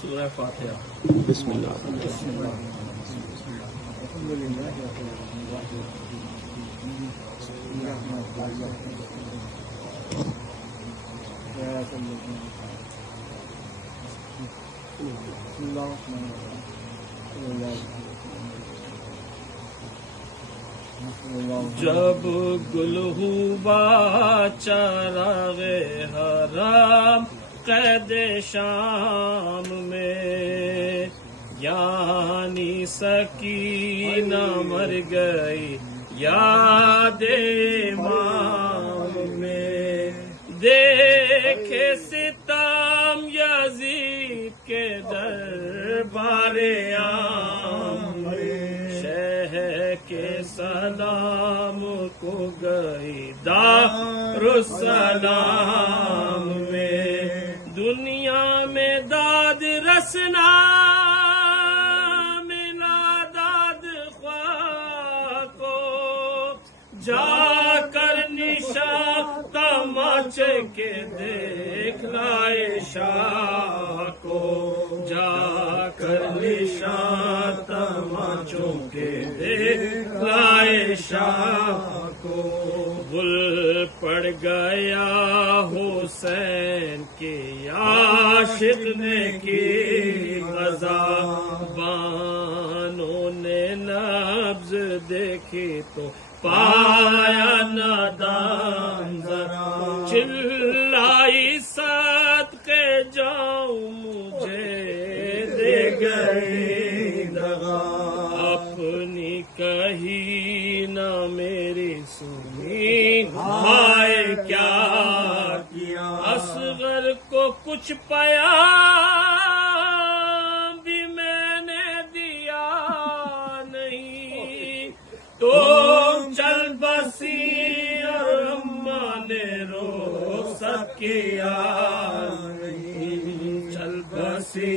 سورہ فاتحہ۔ بسم اللہ۔ جب گل ہوا چراغ حرام قید شام میں، یعنی سکینہ مر گئی یاد امام میں، دیکھے ستم یزید کے دربار عام میں، شہ کے سلام کو گئی دارالسلام میں، دنیا میں داد رسنا ملا داد خواہ کو، جا کر نشاں تماچے کے دیکھ لائے شاہ کو، جا کر نشاں تماچوں کے دیکھ لائے شاہ کو، بل پڑ گیا حسین کے عاشق نے کی غزا، بانوں نے نبض دیکھی تو پایا نادان ذرا، چلائی صدقے جاؤں مجھے دے گئی دغا، اپنی کہی نہ میری سنی ہائے کیا کیا، اصغر کو کچھ پیام بھی میں نے دیا نہیں، تو چل بسی اور اماں نے رخصت کیا نہیں، چل بسی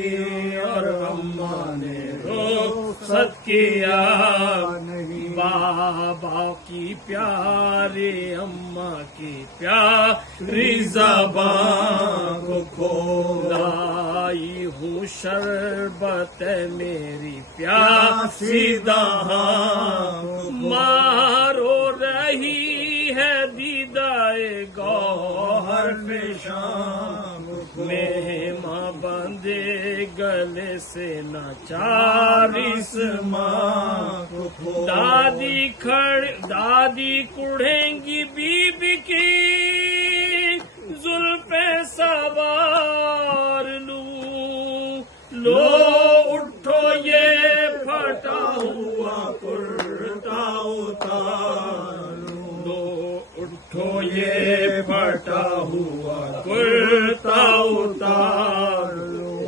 اور اماں نے رخصت کیا نہیں، بابا کی پیاری اماں کی پیاری زبان کو کھولائی ہوں شربت میری پیاسی دہاں، مارو رہی ہے دیدائے گوہر پیشام میں، ماں بندے گلے سے ناچارس ماں کو، دادی کڑھیں گی بی بی کی زلفیں سوار لوں، لو اٹھو یہ پھٹا ہوا کرتا اتار لوں، لو اٹھو یہ پھٹا ہوا کرتا اتار لوں،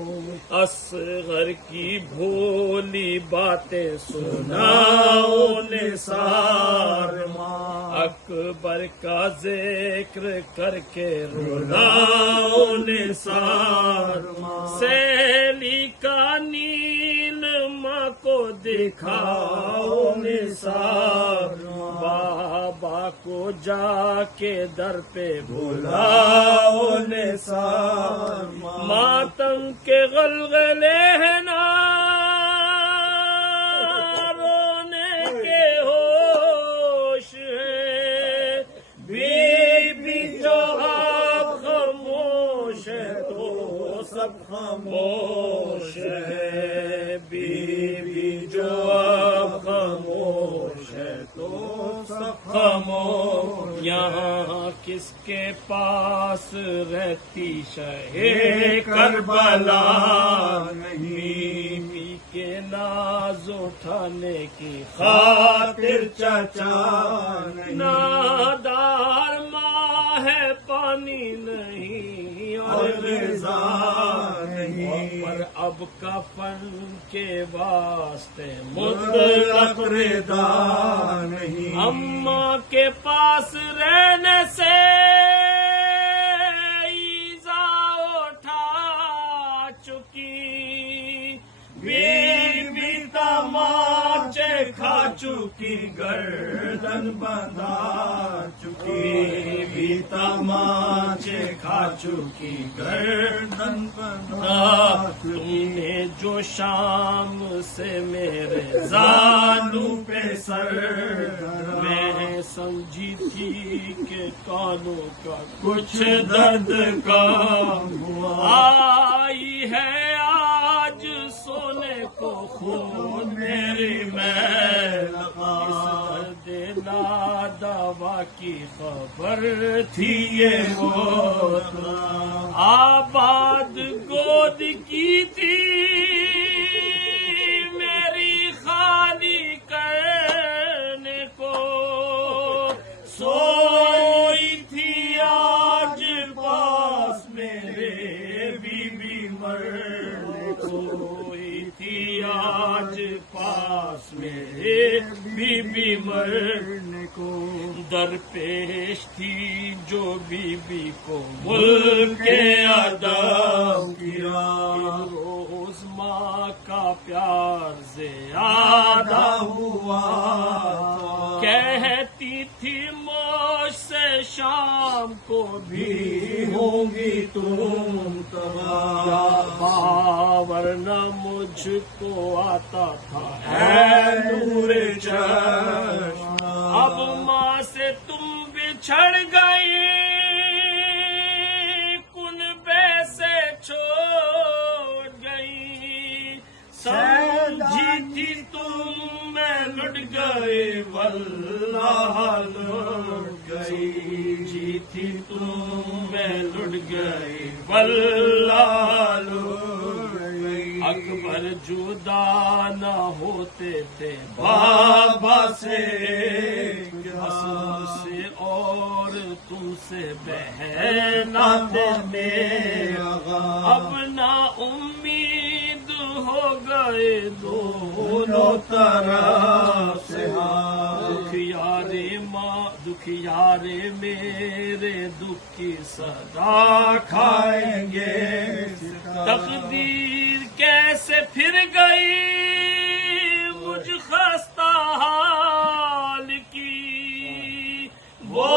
اصغر کی بھولی باتیں سناؤ نثار ماں، اکبر کا ذکر کر کے رلاؤ نثار ماں، سیلی کا نیل ماں کو دکھاؤ نثار ماں، بابا کو جا کے در پہ بلاؤ نثار ماں، ماتم کے غلغلے ہیں نا رونے کے ہوش ہیں، بی بی جو آپ خاموش ہے تو سب خاموش ہے، بی بی جو آپ خاموش ہے تو سب خاموش، یہاں کس کے پاس رہتی شہ کربلا نہیں، بی کے ناز اٹھانے کی خاطر چچا نادار ماں ہے، پانی نہیں اور غذا نہیں، پر اب کفن کے واسطے مطلق رضا نہیں، اماں کے پاس رہنے سے ایزا اٹھا چکی، بی بی تماچے کھا چکی گردن بندھا چکی بھی تماچے کھا چکی گردن بندھا تم نے جو شام سے میرے زانو پہ سر میں سمجھی تھی کہ کانوں کا کچھ درد کام ہوا آئی ہے آج سونے کو خون میری محل درد نادوا کی خبر تھی یہ موت آباد گود کی تھی میری خالی کرنے کو سوئی تھی آج پاس میرے بی بی مرنے کو سوئی تھی آج پاس میرے بی بی مرنے کو درپیش تھی جو بی بی کو ملک ادب کیا روز ماں کا پیار زیادہ ہوا کہتی تھی مجھ سے شام کو بھی ہوں گی تم تباہ باور نہ مجھ کو آتا تھا ہے نور چشم اب ماں سے تم بچھڑ گئی کنبے سے چھوڑ گئی سمجھی تھی تم میں لٹ گئے واللہ لٹ گئی جی تھی تم میں لٹ گئی واللہ لٹ گئی اکبر جدا نہ ہوتے تھے بابا سے حسن سے اور تم سے بہناتے میرا اب نا امید ہو گئے دونوں طرف سے دکھیارے ماں دکھیارے میرے دکھ کی صدا کھائیں گے تقدیر کیسے پھر گئی مجھ خستہ حال کی وہ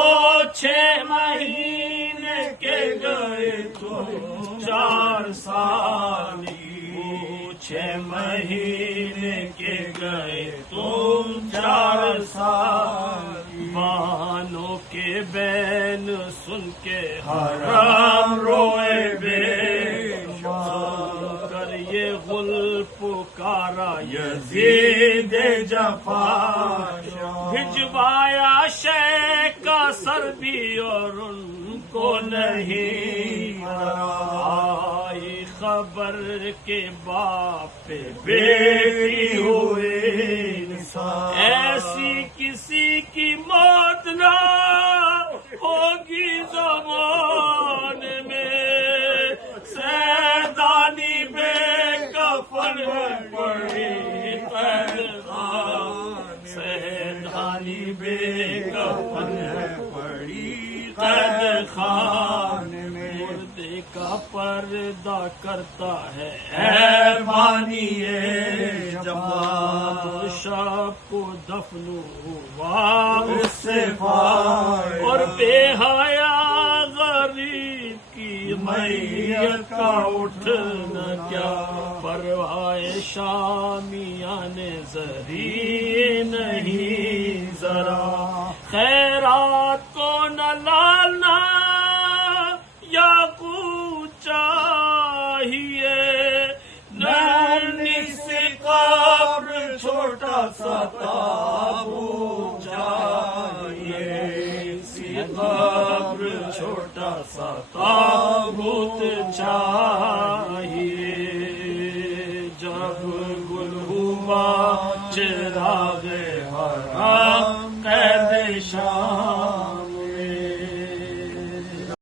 6 مہینے کے گئے تم 4 سال کی وہ 6 مہینے کے گئے تم 4 سال بانوں کے بین سن کے حرام روئے بے کر یہ غل پکارا یزید جفا بھجوایا شیخ کا سر بھی اور ان کو نہیں آئی خبر کے باپ پہ بیٹی ہوئے ایسی کسی کی موت نہ ہوگی زمان میں سیدانی بے کفن پڑی سیدانی بے کفن پڑی قید خان میں مردے کا پردہ کرتا ہے اے بانی جمال شب کو دفن ہوا اس سے پائے اور بے حیا غریب کی میت کا اٹھنا کیا پروائے شامیان ذریعے نہیں ذرا خیرات کو نہ لالنا یاقوت چاہیے نرنی سے قبر چھوٹا سا تابوت چاہیے سی قبر چھوٹا سا تابوت چاہیے جب گل ہوا چراغ حرام